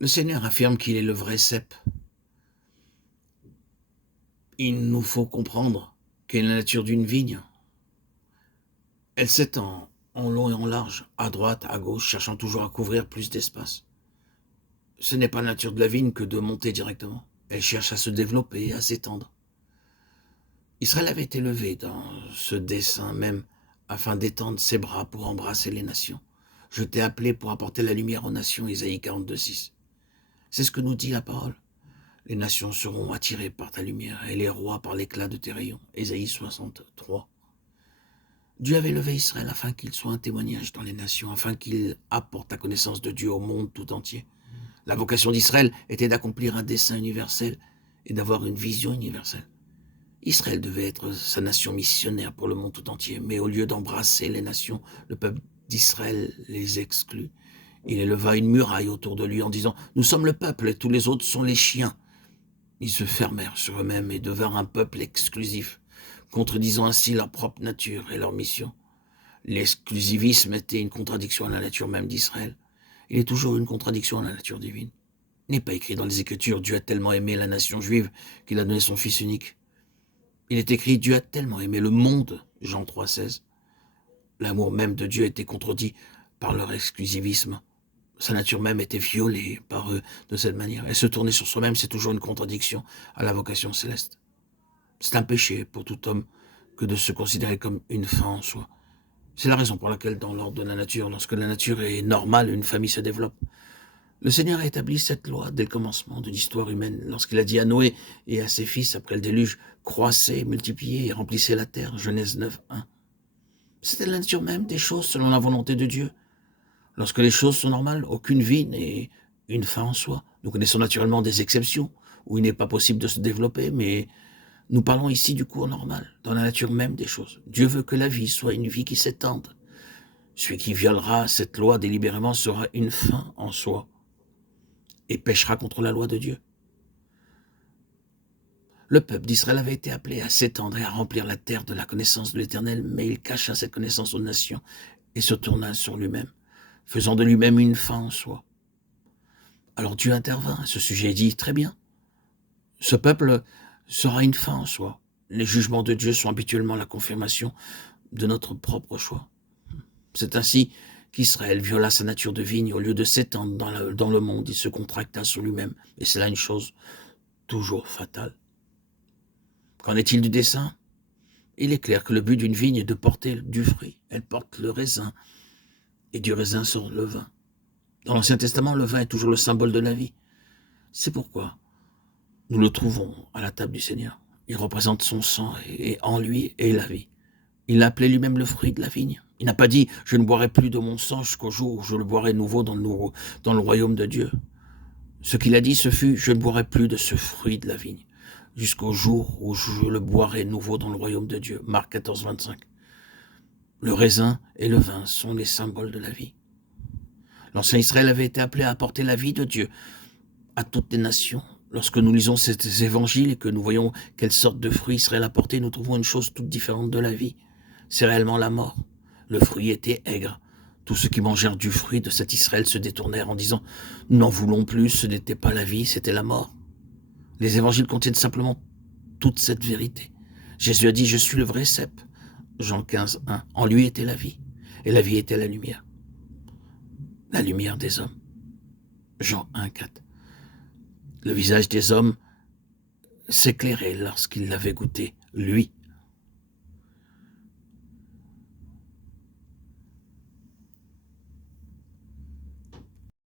Le Seigneur affirme qu'il est le vrai cep. Il nous faut comprendre quelle est la nature d'une vigne. Elle s'étend en long et en large, à droite, à gauche, cherchant toujours à couvrir plus d'espace. Ce n'est pas la nature de la vigne que de monter directement. Elle cherche à se développer, à s'étendre. Israël avait été levé dans ce dessein même afin d'étendre ses bras pour embrasser les nations. Je t'ai appelé pour apporter la lumière aux nations, Isaïe 42,6. C'est ce que nous dit la parole. Les nations seront attirées par ta lumière et les rois par l'éclat de tes rayons, Isaïe 63. Dieu avait levé Israël afin qu'il soit un témoignage dans les nations, afin qu'il apporte la connaissance de Dieu au monde tout entier. La vocation d'Israël était d'accomplir un dessein universel et d'avoir une vision universelle. Israël devait être sa nation missionnaire pour le monde tout entier, mais au lieu d'embrasser les nations, le peuple d'Israël les exclut. Il éleva une muraille autour de lui en disant « Nous sommes le peuple et tous les autres sont les chiens ». Ils se fermèrent sur eux-mêmes et devinrent un peuple exclusif, contredisant ainsi leur propre nature et leur mission. L'exclusivisme était une contradiction à la nature même d'Israël. Il est toujours une contradiction à la nature divine. Il n'est pas écrit dans les Écritures « Dieu a tellement aimé la nation juive qu'il a donné son Fils unique ». Il est écrit « Dieu a tellement aimé le monde », Jean 3,16. L'amour même de Dieu était contredit par leur exclusivisme. Sa nature même était violée par eux de cette manière. Et se tourner sur soi-même, c'est toujours une contradiction à la vocation céleste. C'est un péché pour tout homme que de se considérer comme une fin en soi. C'est la raison pour laquelle, dans l'ordre de la nature, lorsque la nature est normale, une famille se développe. Le Seigneur a établi cette loi dès le commencement de l'histoire humaine, lorsqu'il a dit à Noé et à ses fils, après le déluge, « Croissez, multipliez et remplissez la terre », Genèse 9, 1. C'était la nature même des choses selon la volonté de Dieu. Lorsque les choses sont normales, aucune vie n'est une fin en soi. Nous connaissons naturellement des exceptions, où il n'est pas possible de se développer, mais nous parlons ici du cours normal, dans la nature même des choses. Dieu veut que la vie soit une vie qui s'étende. Celui qui violera cette loi délibérément sera une fin en soi et péchera contre la loi de Dieu. Le peuple d'Israël avait été appelé à s'étendre et à remplir la terre de la connaissance de l'Éternel, mais il cacha cette connaissance aux nations et se tourna sur lui-même, faisant de lui-même une fin en soi. Alors Dieu intervint à ce sujet et dit, très bien, ce peuple sera une fin en soi. Les jugements de Dieu sont habituellement la confirmation de notre propre choix. C'est ainsi qu'Israël viola sa nature de vigne. Au lieu de s'étendre dans le monde, il se contracta sur lui-même. Et c'est là une chose toujours fatale. Qu'en est-il du dessein? Il est clair que le but d'une vigne est de porter du fruit. Elle porte le raisin, et du raisin sort le vin. Dans l'Ancien Testament, le vin est toujours le symbole de la vie. C'est pourquoi nous le trouvons à la table du Seigneur. Il représente son sang et en lui est la vie. Il l'a appelé lui-même le fruit de la vigne. Il n'a pas dit « je ne boirai plus de mon sang jusqu'au jour où je le boirai nouveau dans le royaume de Dieu ». Ce qu'il a dit, ce fut « je ne boirai plus de ce fruit de la vigne jusqu'au jour où je le boirai nouveau dans le royaume de Dieu ». Marc 14, 25. Le raisin et le vin sont les symboles de la vie. L'ancien Israël avait été appelé à apporter la vie de Dieu à toutes les nations. Lorsque nous lisons ces évangiles et que nous voyons quelle sorte de fruit Israël a porté, nous trouvons une chose toute différente de la vie. C'est réellement la mort. Le fruit était aigre. Tous ceux qui mangèrent du fruit de cet Israël se détournèrent en disant « Nous n'en voulons plus, ce n'était pas la vie, c'était la mort ». Les évangiles contiennent simplement toute cette vérité. Jésus a dit « Je suis le vrai cep ». Jean 15, 1. En lui était la vie, et la vie était la lumière des hommes. Jean 1, 4. Le visage des hommes s'éclairait lorsqu'il l'avait goûté, lui,